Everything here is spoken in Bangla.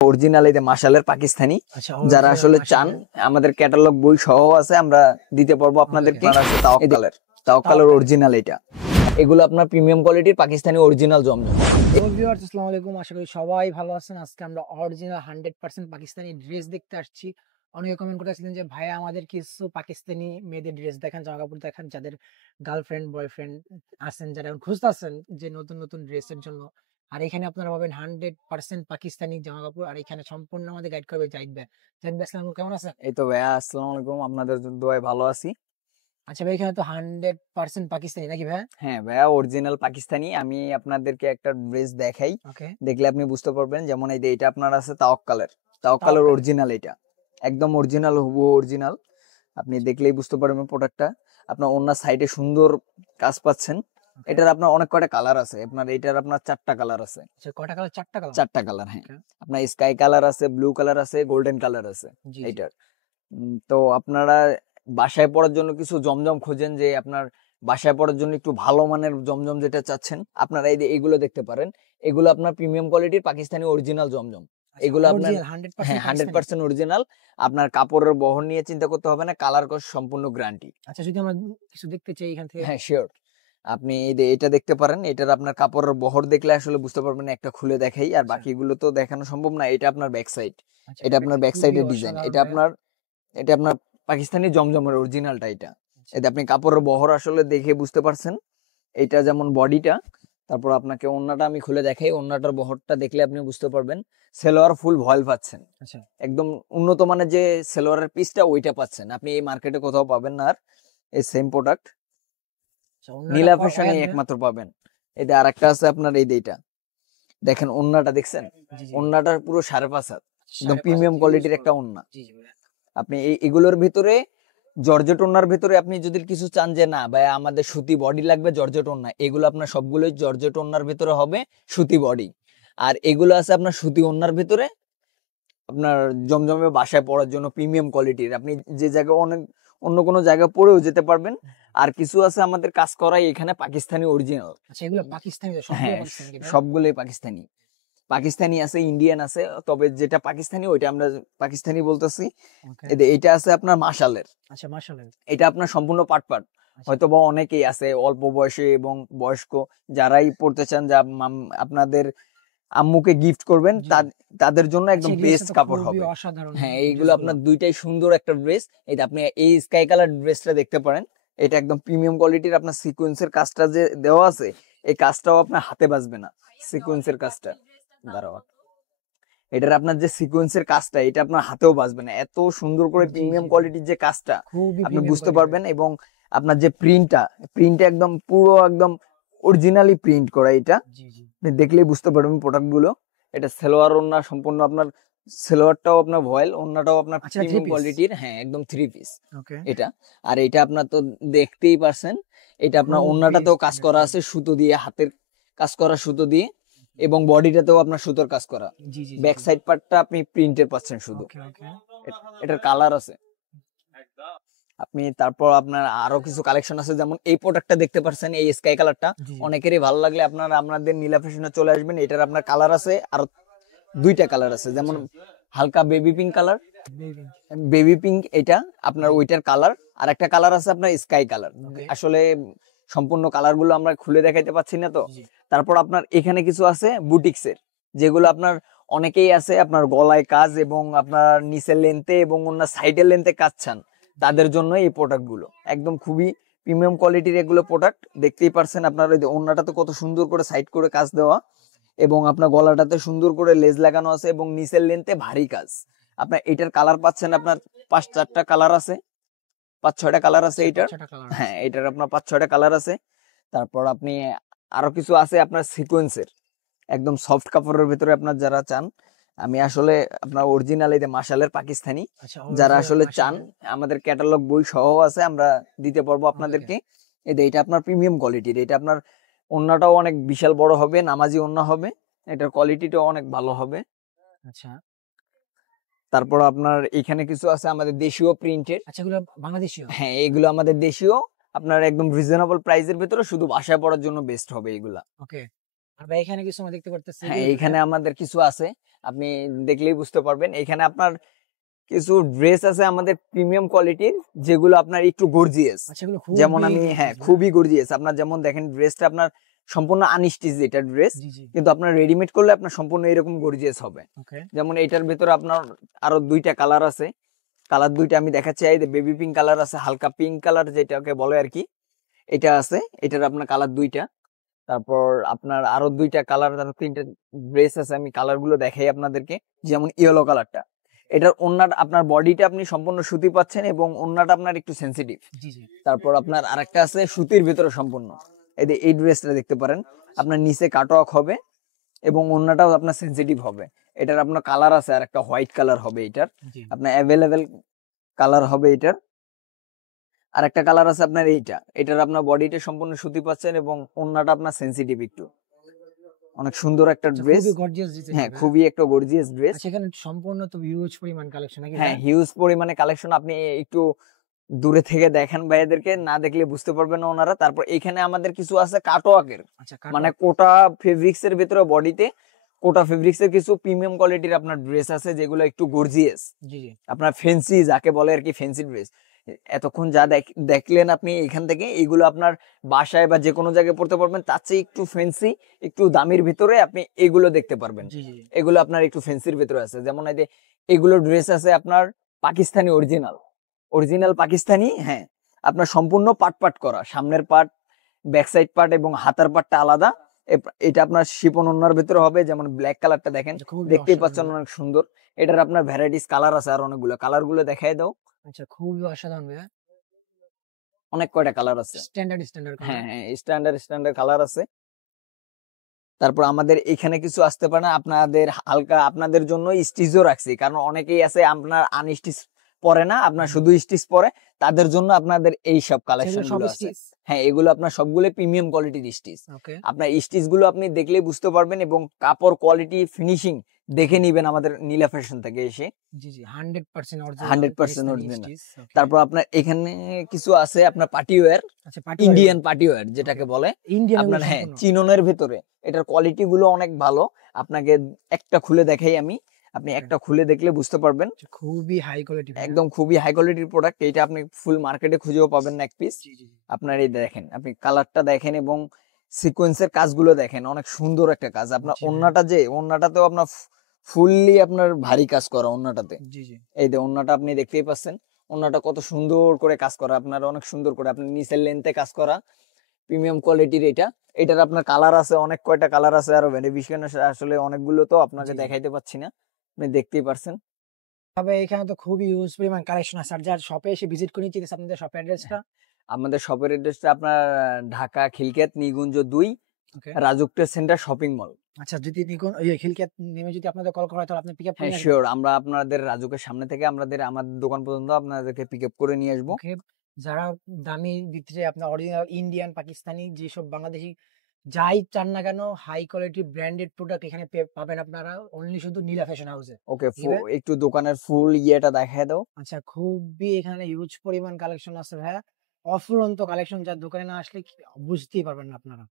অরিজিনাল এই যে মাশালের পাকিস্তানি যারা আসলে চান আমাদের ক্যাটালগ বই সহ আছে, আমরা দিতে পারবো আপনাদেরকে। তাওয়াক্কালের তাওয়াক্কালের অরিজিনাল এটা, এগুলো আপনার প্রিমিয়াম কোয়ালিটির পাকিস্তানি অরিজিনাল জমজম। ভিউয়ার্স আসসালামু আলাইকুম, আশা করি সবাই ভালো আছেন। আজকে আমরা অরিজিনাল 100% পাকিস্তানি ড্রেস দেখতে আসছি। অনেকে কমেন্ট করেছিলেন যে ভাইয়া আমাদের কিছু পাকিস্তানি মেয়েদের ড্রেস দেখান, জামা কাপড় দেখান, যাদের গার্লফ্রেন্ড বয়ফ্রেন্ড আছেন, যারা খুঁজতেছেন যে নতুন নতুন ড্রেসের জন্য। আর এখানে আপনারা পাবেন 100% পাকিস্তানি জামা কাপড়। আর এখানে সম্পূর্ণ আমাদের গাইড করবে জাহিদ ভাই। জাহিদ ভাই আসসালামু আলাইকুম, কেমন আছেন? এই তো ভাইয়া আসসালামু আলাইকুম, আপনাদের দোয়ায় ভালো আছি। আচ্ছা ভাই, এখানে তো 100% পাকিস্তানি নাকি ভাই? হ্যাঁ ভাইয়া, অরিজিনাল পাকিস্তানি। আমি আপনাদেরকে একটা ড্রেস দেখাই, ওকে, দেখলে আপনি বুঝতে পারবেন। যেমন এই যে এটা আপনার আছে তাওয়াক্কালের, তাওয়াক্কালের অরিজিনাল, এটা একদম অরিজিনাল, হুবহু অরিজিনাল। আপনি দেখলেই বুঝতে পারবেন প্রোডাক্টটা। আপনার অন্য সাইডে সুন্দর কাজ পাচ্ছেন। এটার আপনার অনেক কয়টা কালার আছে, আপনার এটার আপনার 4টা কালার আছে। আচ্ছা কয়টা কালার? 4টা কালার। 4টা কালার, হ্যাঁ। Okay. আপনার স্কাই কালার আছে, ব্লু কালার আছে, গোল্ডেন কালার আছে জি, জি। এইটার। তো আপনারা বাসায় পরার জন্য কিছু জমজম খোঁজেন, যে আপনার বাসায় পরার জন্য একটু ভালো মানের জমজম যেটা চাচ্ছেন, আপনারা এই যে এগুলো দেখতে পারেন। এগুলো আপনার প্রিমিয়াম কোয়ালিটির পাকিস্তানি অরিজিনাল জমজম। এগুলো আপনার, হ্যাঁ, 100% অরিজিনাল। আপনার কাপড়ের বহর নিয়ে চিন্তা করতে হবে না, কালার সম্পূর্ণ গ্যারান্টি। আচ্ছা, যদি আমরা কিছু দেখতে চাই এখান থেকে? হ্যাঁ শিওর, আপনি এই যে এটা দেখতে পারেন। এটার আপনার কাপড়ের বহর দেখলে আসলে বুঝতে পারবেন। একটা খুলে দেখাই, আর বাকিগুলো তো দেখানো সম্ভব না। এটা আপনার ব্যাক সাইড, এটা আপনার ব্যাক সাইডের ডিজাইন। এটা আপনার পাকিস্তানি জমজমের অরিজিনালটা এটা। এতে আপনি কাপড়ের বহর আসলে দেখে বুঝতে পারছেন। এটা যেমন বডিটা, তারপর আপনাকে ওন্নাটা আমি খুলে দেখাই। ওন্নাটার বহরটা দেখলে আপনি বুঝতে পারবেন। সেলোয়ার ফুল ভয়েল পাচ্ছেন, একদম উন্নত মানের যে সেলোয়ারের পিসটা ওইটা পাচ্ছেন। আপনি এই মার্কেটে কোথাও পাবেন না আর এই সেম প্রোডাক্ট, নীলা ফ্যাশনে একমাত্র পাবেন। এই যে আরেকটা আছে আপনার, এই যে এটা দেখেন, ওন্নাটা দেখছেন? ওন্নাটার পুরো 5.5 হাত, একদম প্রিমিয়াম কোয়ালিটির একটা ওন্না। আপনি এগুলোর ভিতরে জর্জেট ওন্নার ভিতরে আপনি যদি কিছু চান যে না ভাই আমাদের সুতি বডি লাগবে, জর্জেট ওন্না, এগুলো আপনার সবগুলোই জর্জেট ওন্নার ভিতরে হবে সুতি বডি। আর এগুলো আছে আপনার সুতি ওন্নার ভিতরে আপনার জমজমে বাসায় পরার জন্য প্রিমিয়াম কোয়ালিটির। আপনি যে জায়গায় অন্য কোনো জায়গায় পরেও যেতে পারবেন। আর কিছু আছে আমাদের কাজ করাই এখানে পাকিস্তানি অরিজিনাল। আচ্ছা, এগুলো পাকিস্তানি? হ্যাঁ, সবগুলোই পাকিস্তানি। পাকিস্তানি আছে, ইন্ডিয়ান আছে, তবে যেটা পাকিস্তানি ওইটা আমরা পাকিস্তানি বলতেছি। এটা আছে আপনার মাশালের। আচ্ছা, মাশাআল্লাহ। এটা আপনার সম্পূর্ণ পাট পাট। হয়তো বা অনেকেই আছে অল্প বয়সে এবং বয়স্ক যারাই পড়তে চান, যা আপনাদের আম্মুকে গিফট করবেন, তাদের জন্য একদম বেস্ট কাপড় হবে। হ্যাঁ, এইগুলো আপনার দুইটাই সুন্দর একটা ড্রেস। এই আপনি এই স্কাই কালার ড্রেসটা দেখতে পারেন। এটা একদম প্রিমিয়াম কোয়ালিটির। আপনার সিকোয়েন্সের কাজটা যে দেওয়া আছে, এই কাজটাও আপনার হাতে বাজবে না। সিকোয়েন্সের কাজটা দাঁড়াও, এটার আপনার যে সিকোয়েন্সের কাজটা, এটা আপনার হাতেও বাজবে না। এত সুন্দর করে প্রিমিয়াম কোয়ালিটির যে কাজটা আপনি বুঝতে পারবেন। এবং আপনার যে প্রিন্টটা একদম পুরো একদম অরিজিনালি প্রিন্ট করা। এটা আপনি দেখলেই বুঝতে পারবেন প্রোডাক্ট গুলো। এটা সালোয়ার ওন্না সম্পূর্ণ আপনার, সালোয়ারটাও আপনার ভয়েল, ওন্নাটাও আপনার প্রিমিয়াম কোয়ালিটির। হ্যাঁ, একদম 3 পিস এটা। আর এটা আপনার তো দেখতেই পারছেন, এটা আপনার ওন্নাটাতেও কাজ করা আছে সুতো দিয়ে, হাতের কাজ করা সুতো দিয়ে, এবং বডিটাতেও আপনার সুতোর কাজ করা। ব্যাক সাইড পার্টটা আপনি প্রিন্টের পাচ্ছেন শুধু। এটার কালার আছে আপনি। তারপর আপনার আরো কিছু কালেকশন আছে, যেমন এই প্রোডাক্টটা দেখতে পাচ্ছেন, এই স্কাই কালারটা অনেকেরই ভালো লাগলে আপনারা আপনাদের নীলা ফ্যাশনে চলে আসবেন। এটার আপনার কালার আছে আর 2টা কালার আছে, যেমন হালকা baby pink colour, baby pink এটা আপনার ওইটার কালার। আর একটা কালার আছে আপনার স্কাই কালার। আসলে সম্পূর্ণ কালার গুলো আমরা খুলে দেখাইতে পাচ্ছি না তো। তারপর আপনার এখানে কিছু আছে বুটিক্সের, যেগুলো আপনার অনেকেই আছে আপনার গলায় কাজ এবং আপনার নিচের লেন্থে এবং অন্য সাইডের লেন্থে কাজ চান, তাদের জন্য এই প্রোডাক্ট গুলো একদম খুবই প্রিমিয়াম কোয়ালিটির। এগুলো প্রোডাক্ট দেখতেই পারছেন। আপনার ওই ওন্নাটাতে কত সুন্দর করে সাইড করে কাজ দেওয়া, এবং আপনার গলাটাতে সুন্দর করে লেজ লাগানো আছে, এবং নিচের লেন্থে ভারী কাজ। আপনার এটার কালার পাচ্ছেন আপনার 5-4টা কালার আছে, 5-6টা কালার আছে এটার। হ্যাঁ, এটার আপনার 5-6টা কালার আছে। তারপর আপনি আরো কিছু আছে আপনার সিকোয়েন্সের, একদম সফট কাপড়ের ভিতরে আপনার যারা চান। আমি আসলে আপনার অরিজিনাল এই যে মাশালের পাকিস্তানি যারা আসলে চান, আমাদের ক্যাটালগ বই সহ আছে, আমরা দিতে পারবো আপনাদেরকে। এটা আপনার প্রিমিয়াম কোয়ালিটির। এটা আপনার ওন্নাটাও অনেক বিশাল বড় হবে, নামাজি ওন্না হবে, এটার কোয়ালিটিটাও অনেক ভালো হবে। আচ্ছা, তারপর আপনার এখানে কিছু আছে আমাদের দেশীয় প্রিন্টের। আচ্ছা, এগুলো বাংলাদেশীয়? হ্যাঁ, এগুলো আমাদের দেশীয়, আপনার একদম রিজনেবল প্রাইসের ভিতরে, শুধু বাসায় পড়ার জন্য বেস্ট হবে এগুলা। ওকে, আর ভাই এখানে কিছু আমরা দেখতে পারতেছি হ্যাঁ, এগুলো এখানে আমাদের কিছু আছে, আপনি দেখলেই বুঝতে পারবেন। এখানে আপনার কিছু ড্রেস আছে আমাদের প্রিমিয়াম কোয়ালিটির, যেগুলো আপনার একটু গর্জিয়াস। আচ্ছা এগুলো যেমন খুবই আমি, হ্যাঁ, gorgeous, খুবই গর্জিয়াস। আপনার যেমন দেখেন ড্রেসটা আপনার সম্পূর্ণ আনস্টিচ এটা ড্রেস, জি জি কিন্তু আপনার রেডিমেড করলে আপনার সম্পূর্ণ এরকম গর্জিয়াস হবে। ওকে যেমন এটার ভেতরে আপনার আরো দুইটা কালার আছে, কালার দুইটা আমি দেখাচ্ছি। এই বেবি পিঙ্ক কালার আছে, হালকা পিঙ্ক কালার যেটাকে বলে আর কি, এটা আছে। এটার আপনার কালার দুইটা। তারপর আপনার আরো দুইটা কালার, তিনটা ড্রেস আছে, আমি কালার গুলো দেখাই আপনাদেরকে। যেমন ইয়েলো কালারটা, এটার ওন্নাটা আপনার বডিটা আপনি সম্পূর্ণ সুতি পাচ্ছেন এবং ওন্নাটা আপনার একটু সেন্সিটিভ। জি জি তারপর আপনার আরেকটা আছে সুতির ভিতরে সম্পূর্ণ, এই ড্রেসটা দেখতে পারেন, আপনার নিচে কাটওয়ার্ক হবে এবং ওন্নাটাও আপনার সেন্সিটিভ হবে। এটার আপনার কালার আছে, আর একটা হোয়াইট কালার হবে এটার, জি আপনার অ্যাভেলেবেল কালার হবে এটার। আর একটা কালার আছে আপনার এটার আপনার বডিটা সম্পূর্ণ সুতি পাচ্ছেন এবং ওন্নাটা আপনার সেন্সিটিভ একটু। অনেক সুন্দর একটা আচ্ছা ড্রেস। খুবই গর্জিয়াস ডিজাইন হ্যাঁ, খুবই একটা গর্জিয়াস ড্রেস। আচ্ছা এখানে সম্পূর্ণ তো হিউজ পরিমাণ কালেকশন নাকি হ্যাঁ, ভাই? হিউজ পরিমাণে কালেকশন। আপনি একটু দূরে থেকে দেখেন ভাইয়াদেরকে, না দেখলে বুঝতে পারবেন না ওনারা। তারপর এখানে আমাদের কিছু আছে কাটওয়ার্কের, আচ্ছা মানে কোটা ফেব্রিক্স এর ভিতরে বডিতে কোটা ফেব্রিক্স এর কিছু প্রিমিয়াম কোয়ালিটির আপনার ড্রেস আছে, যেগুলো একটু গর্জিয়াস, জি জি আপনার ফ্যান্সি যাকে বলে আর কি, ফ্যান্সি ড্রেস। এতক্ষণ যা দেখলেন আপনি এখান থেকে, এগুলো আপনার বাসায় বা যে কোনো জায়গায় পড়তে পারবেন। তার চেয়ে একটু ফ্যান্সি, একটু দামির ভিতরে আপনি এগুলো দেখতে পারবেন। জি জি এগুলো আপনার একটু ফ্যান্সির ভিতরে আছে। যেমন এই যে এগুলো ড্রেস আছে আপনার পাকিস্তানি অরিজিনাল, অরিজিনাল পাকিস্তানি। হ্যাঁ, আপনার সম্পূর্ণ পাট পাট করা, সামনের পাট, ব্যাক সাইড পাট এবং হাতার পাটটা আলাদা। এটা আপনার শিপন ওন্নার ভিতরে হবে। যেমন ব্ল্যাক কালারটা দেখেন, আচ্ছা, খুবই দেখতেই পাচ্ছেন অসাধারণ। অনেক সুন্দর। এটার আপনার ভ্যারাইটিস কালার আছে, আর অনেকগুলো কালার গুলো দেখাই দাও। আচ্ছা খুবই অসাধারণ ভাইয়া। অনেক কয়টা কালার আছে। স্ট্যান্ডার্ড স্ট্যান্ডার্ড হ্যাঁ কালার। হ্যাঁ, স্ট্যান্ডার্ড স্ট্যান্ডার্ড কালার আছে। তারপর আমাদের এখানে কিছু আসতে পারে না, আপনাদের হালকা আপনাদের জন্য স্টিচও রাখছি, কারণ অনেকেই আছে আপনার আনস্টিচ পরে না, আপনার শুধু স্টিচ পরে, তাদের জন্য আপনাদের এই সব কালেকশন সব গুলো আছে। স্টিচ। হ্যাঁ, এগুলো আপনার সবগুলো প্রিমিয়াম কোয়ালিটির স্টিচ। ওকে আপনার স্টিচ গুলো আপনি দেখলেই বুঝতে পারবেন, এবং কাপড় কোয়ালিটি ফিনিশিং দেখে নিবেন আমাদের নীলা ফ্যাশন থেকে এসে। জি জি 100% অরিজিনাল 100% পাকিস্তানি অরিজিনাল। স্টিচ। ওকে তারপর আপনার এখানে কিছু আছে আপনার পার্টি ওয়্যার, আচ্ছা পার্টি ইন্ডিয়ান পার্টি ওয়্যার যেটাকে বলে ইন্ডিয়ান আপনার। হ্যাঁ, চিননের ভেতরে এটার কোয়ালিটি গুলো অনেক ভালো। আপনাকে একটা খুলে দেখাই আমি, আপনি একটা খুলে দেখলে বুঝতে পারবেন। খুবই হাই কোয়ালিটি একদম খুবই হাই কোয়ালিটির প্রোডাক্ট। এটা আপনি ফুল মার্কেটে খুঁজেও পাবেন না এক পিস। জি জি আপনার এই দেখেন, আপনি কালারটা দেখেন এবং সিকোয়েন্সের কাজগুলো দেখেন, অনেক সুন্দর একটা কাজ। আপনার জি ওন্নাটা, যে ওন্নাটাতেও আপনার ফুললি আপনার ভারী কাজ করা ওন্নাটাতে। জি জি এই যে ওন্নাটা আপনি দেখতেই পাচ্ছেন, ওন্নাটা কত সুন্দর করে কাজ করা, আপনার অনেক সুন্দর করে আপনার নিচের লেন্থে কাজ করা, প্রিমিয়াম কোয়ালিটির এটা। এটার আপনার কালার আছে, অনেক কয়টা কালার আছে, আরো ভেরিফিকেশন আসলে অনেকগুলো, তো আপনাকে জি, জি। দেখাইতে পাচ্ছি না, আপনি দেখতেই পারছেন। তবে এখানে তো খুবই হিউজ পরিমাণ কালেকশন আছে। আর যার শপে এসে ভিজিট করে নিতে চাইতেছে আপনাদের শপের অ্যাড্রেসটা। আমাদের শপের অ্যাড্রেসটা আপনার Dhaka Khilkhet Nikunja 2, okay Rajuk trade centre shopping mall. আচ্ছা যদি নিকন খিলক্ষেত নেমে যদি আপনাদের কল করা হয় তাহলে আপনি পিক আপ করে হ্যাঁ, নিয়ে আসবেন। শিওর, আমরা আপনাদের রাজুকের সামনে থেকে আমাদের দোকান পর্যন্ত আপনাদেরকে পিক আপ করে নিয়ে আসবো। ওকে যারা দামি ভিতরে আপনার অরিজিনাল ইন্ডিয়ান পাকিস্তানি যেসব বাংলাদেশি যাই চান না কেন হাই কোয়ালিটি ব্র্যান্ডেড প্রোডাক্ট এখানে পাবেন আপনারা অনলি শুধু নীলা ফ্যাশন হাউসে। ওকে, ঠিক আছে? একটু দোকানের ফুল ইয়েটা দেখায় দাও। আচ্ছা খুবই এখানে হিউজ পরিমাণ কালেকশন আছে ভাইয়া। অফুরন্ত কালেকশন, যার দোকানে না আসলে বুঝতেই পারবেন না আপনারা।